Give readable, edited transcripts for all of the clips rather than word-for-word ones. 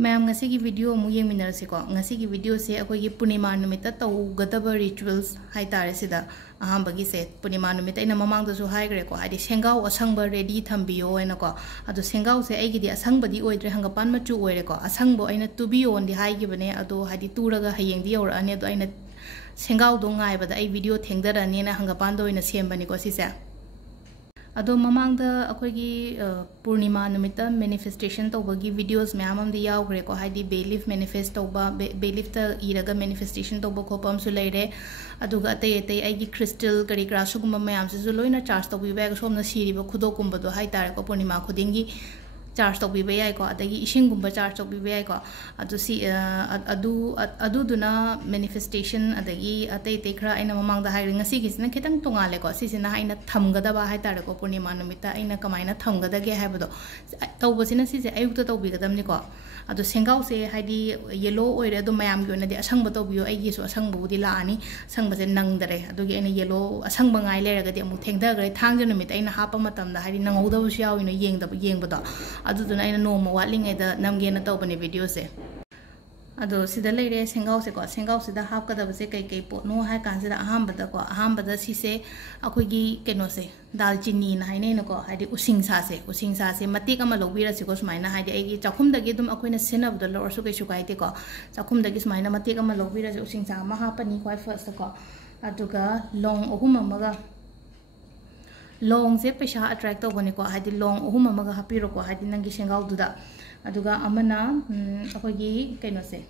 ma'am ngasi video mu yeng minarse ko ngasi ki video se akoi gi punima numita tawgadaba rituals hai tare sida aham bagi se punima numita ina mamang da su hai gre ko adi sengau asangba ready thambiyo ena ko adu sengau se ai gi di asang badi oidre hangapan machu oire ko asang bo aina tubiyo on di hai gi bane adu hadi turaga hayeng di or ane adu aina sengau do ngai bada ai video thengdara ne na hangapan do ina sem bani ko si se ado mamang da akoi gi purnima numita manifestation to bagi videos me amam di yaw gre ko haidi belief manifest to ba belief ta iraga manifestation to ba ko pam su leire adu ga te te ai gi crystal kari kra su gum ma yam su loina charge to bi ba som na siri ba khudo kum ba do hai tar ko purnima khuding gi charge to bi ba ai ko adagi ising gum ba charge to bi ba ai ko adu si adu duna manifestation adagi ate te khra aina mamang da hai ngasi gi sina khitang tonga le ko si sina aina thamga da ba hai tar ko purnima numita aina kamaina thamga da ge hai ba do tawbo sina si se ayuk to bi gadam ni ko adu sengau se haidi yellow oire adu mayam gi onadi asang ba to biyo ai gi so asang bu di la ani sang ba se nang dare adu gi aina yellow asang ba ngai le ra ga di amu thengda gre thang je numit aina hapa matam da haidi nangau da bu yaw ino yeng ba do adu duna aina no mo watling ai da nam ge na to bani video se ado sida leire sengau se da hap ka da se kai kai po no ha kan se da aham ba da si se akoi gi keno se dalchini na haine no ko haidi using sa se mati ka ma lobi ra si ko smaina haidi ai gi chakhum da gi dum akoi na senab da lor su kai su kai te ko chakhum da gi smaina mati ka ma lobi ra using sa ma ha pa ni kwai first ko aduga long ohum amaga long se pesha attract to bani ko haidi long ohum amaga hapi ro ko haidi nangi sengau du da aduga amana akoi gi keno se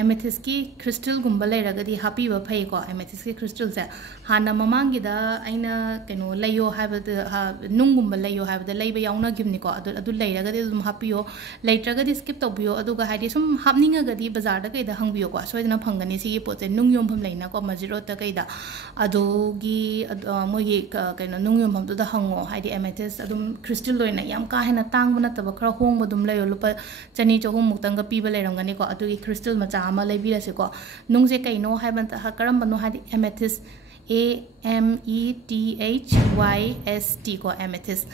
amethyst ki crystal gumba lai ragadi happy ba phai ko amethyst ki crystal se hana mamang gi da aina keno layo haba da nung gumba layo haba da laiba yauna gimni ko adu lai ragadi dum happy yo lai tragadi skip to biyo adu ga haidi sum hapninga gadi bazar da kai da hang biyo ko soidana phangani si gi pote nung yom pham laina ko majiro ta kai da adu gi mo gi keno nung yom pham da hango haidi amethyst adum crystal loina yam ka hena tang bana ta ba khara hong ba dum layo lupa chani cho hom muktang ga pi ba lai rangani ko adu gi crystal macha ama lai bi ra se ko nung je kai no ha ban ta karam bano ha amethyst AMETHYST ko amethyst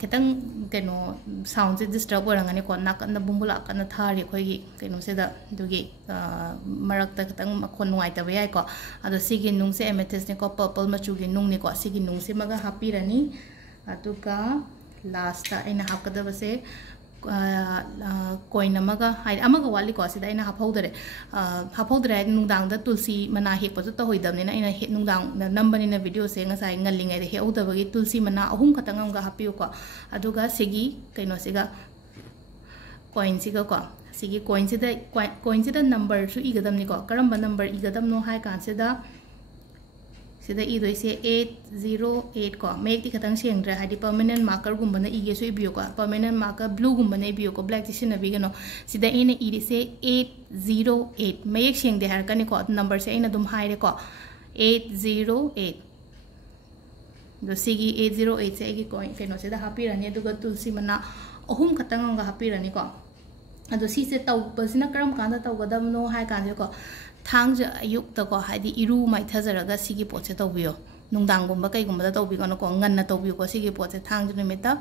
kitang keno sound se disturb orangani ko nak na bumbula kana thari khoi gi keno se da dugi marak ta kitang makhon nuai ta bai ko ado sigi nung se amethyst ne ko purple machu gi nung ne ko sigi nung se maga happy rani atuka last ta ina hakada base coin amaga hai amaga wali ko sida ina haphodre nungdang da tulsi mana he pa to hoidam ne na ina he nungdang number in video se nga sai ngaling ai he uda bagi tulsi mana ahum khatang am ga hapiu ko aduga sigi kaino siga coin siga ko sigi coin sida number su igadam ni ko karamba number igadam no hai kan sida idoi se 808 ko make ti khatang sengdra hadi permanent marker gumba na ige so ibiyo ko permanent marker blue gumba na ibiyo ko black ti sina bigano sida ina ide se 808 make sengde har kani ko number se ina dum haire ko 808 do sigi 808 se igi coin feno sida happy rani duga tulsi mana ohum khatang nga happy rani ko ado si se taw basina karam kanda taw gadam no hai kan ko thang ja ayuk ta ko haidi iru mai thajaraga sigi poche to biyo nungdang gumba kai gumba to bi ko ngan na to bi ko sigi poche thang ju meta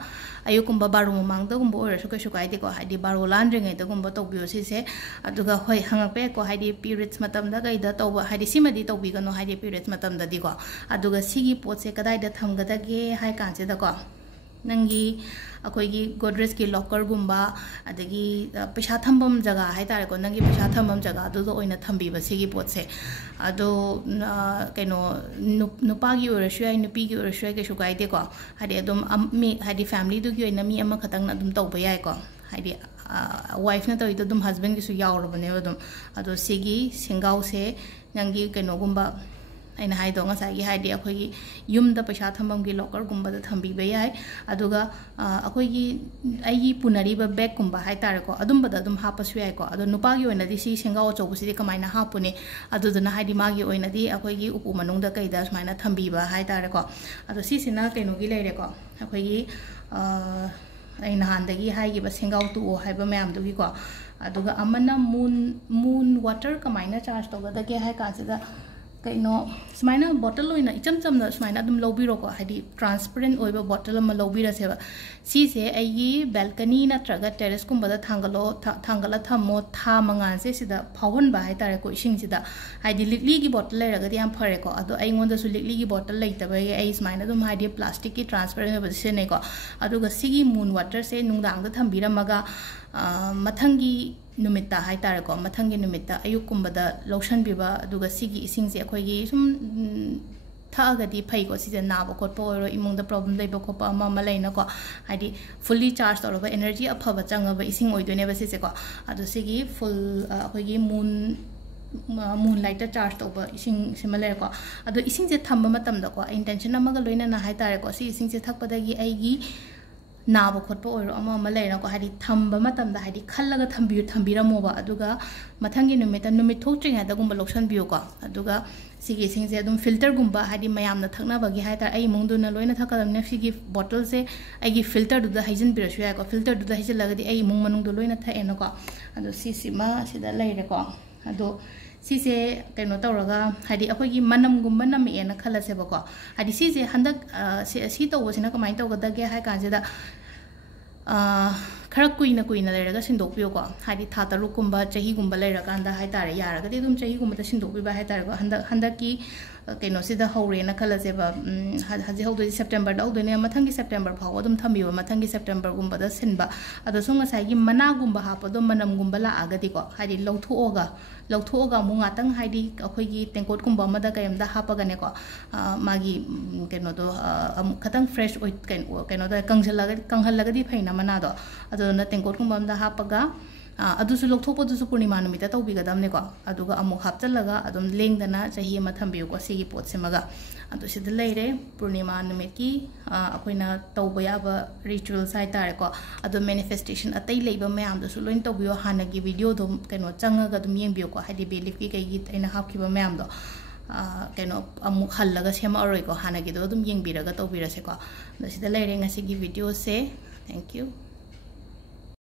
ayuk gumba baru mang da gumba ora su kai de ko haidi baru landring ai da gumba to biyo si se aduga hoi hangak ko haidi periods matam da kai da to ba haidi simadi to bi no haidi periods matam da di ko aduga sigi poche kadai da thamga da ge hai kan se da ko nangi akoi gi godrej ki locker gumba adagi paisa thambam jaga hai tare ko nangi paisa thambam jaga do do oina thambi ba sigi potse ado kaino nupa gi ora shwai nupi gi ora shwai ke shukai de ko hadi adum mi hadi family du gi oina mi ama khatang na dum tawba yai ko hadi wife na to dum husband gi su yaw ro bane adum ado sigi singau se nangi kaino gumba aina hai do nga sa gi haidi akoi gi yum da paisa thambam gi locker gumba da thambi ba yai aduga akoi gi ai gi punari ba bag gumba hai tar ko adum ba da dum hapa su yai ko adu nupa gi oina di si sengau cho bu si kamaina hapune adu duna haidi ma gi oina di akoi gi upu manung da kai da smaina thambi ba hai tar ko adu si sina kaino gi leire ko akoi gi aina han da gi hai gi ba sengau tu o hai ba mayam du gi ko aduga amana moon water kamaina charge to ga da ge hai ka se da कईनो सुमाइना bottle होइना इचम चमना सुमाइना दुम लौबिरोको हाइदि transparent ओइबा bottle अमा लौबिरसेबा सीसे आइगी बाल्कनी नत्रगा टेरेस कुंबदा थांगला थमो था मंगानसे सिदा फावहनबा हाइतारे को इसिंगसिदा हाइदि लिकली की बॉटल लेरगदि याम फरेको अदो आइंगोंदासु लिकली की बॉटल लेइतबे आई सुमाइना दुम हाइदि प्लास्टिक की ट्रांसपेरेंट ओइबा सेनेको अदुगा सिगी मून वाटर से नुंगदांगदा थंबिरमगा मथंगी नुमित्ता हाइतारेको मथंगी नुमित्ता अयुकुंबदा लौशनबिबा अदुगा सिगी इसिंगसे अखोइगी सुम थागदी फैको सिजे नाबो खोटपो ओरो इमुंगदा प्रॉब्लम लेबो खोपा अमा लैनको हाइदि फुल्ली चार्ज तौरबा एनर्जी अफबा चंगबा इसिंग ओइदोनेबा सिसेको अदु सिगी फुल अखोइगी मून लाइट चार्ज तौबा इसिंग सिमा लेको अदु इसिंगसे थंबा मतमदको इंटेंशन अमगा लोइना हाइतारेको सि इसिंगसे थकपदगी आइगी नाब खोटपो ओरो अमा लेरको हाइदि थंबा मतमदा हाइदि खल्लगा थंबिरमोबा अदुगा मथंगी नुमित थोक्ट्रिङाइदगुम्बा लौसनबियोको अदुगा सिगी सिंगसे अदुम फिल्टर गुम्बा हाइदि मयामना थक्नबगी हाइतार आई मुंगदुना लोइना थकदमने सिगी बॉटल से आइगी फिल्टर दुदा हाइजन बिरसु याको फिल्टर दुदा हाइजलगदी आई मुंग मनुंगदो लोइना थएनको अदु सिसिमा सिदा लेरेको अदो सिसे कइनो तौरगा हाइदि अखोइगी मनमगुम्बा नमेना खलसेबको हाइदि सिसे हंदक सि तौबसिना कमाइन तौगदगे हाइ कांजेदा खरा कुइना लेरगा सिंदोपियोको हाइदि था तरुकुम्बा चहीगुम्बा लेरकांदा हाइतारे यारगदि दुम चहीगुम्बा सिंदोपिबा हाइतारेको हंदकी कइनो सिदा हौरेना खलसेबा हजि हौदोइ सेप्टेम्बर दा हौदोइने मथंगी सेप्टेम्बर फाव अदुम थंबिबा मथंगी सेप्टेम्बर गुम्बा सिनबा अदो सुंग साइगी मनागुम्बा हापदो मनमगुम्बा लाआगदिको हाइदि लौथोगा मु ngaतंग हाइदि अखोइगी टेंकोट गुम्बा मदा कयमदा हापगनेको मागी कइनोदो खतंग फ्रेश ओइ कइनोदा कंगहलगदि फैना मनादो अदो न टेंकोट गुम्बा मदा हापगा अदुसु लौथोपदुसु पूर्णिमा नुमिता तौबिगदमनेको अदुगा अमु हापचलगा अदुम लेंगदना चही अमा थंबियोको सिगी पोतसेमगा अदु सिदा लेरे पूर्णिमा नुमितकी अखोइना तौबा याबा रिचुअल्स हाइतारेको अदु मैनिफेस्टेशन अतै लेबा मयामदसु लोइन तौबियो हानगी वीडियो दो कइनो चंगगा दुम येंबियोको हाइदि बेलिफकी कइगी अइना हापखिबा मयामदो कइनो अमु हल्लगा सेमा अरोइको हानगी दो दुम येंबिरगा तौबिरसेको सिदा लेरे ngasi वीडियो से थैंक यू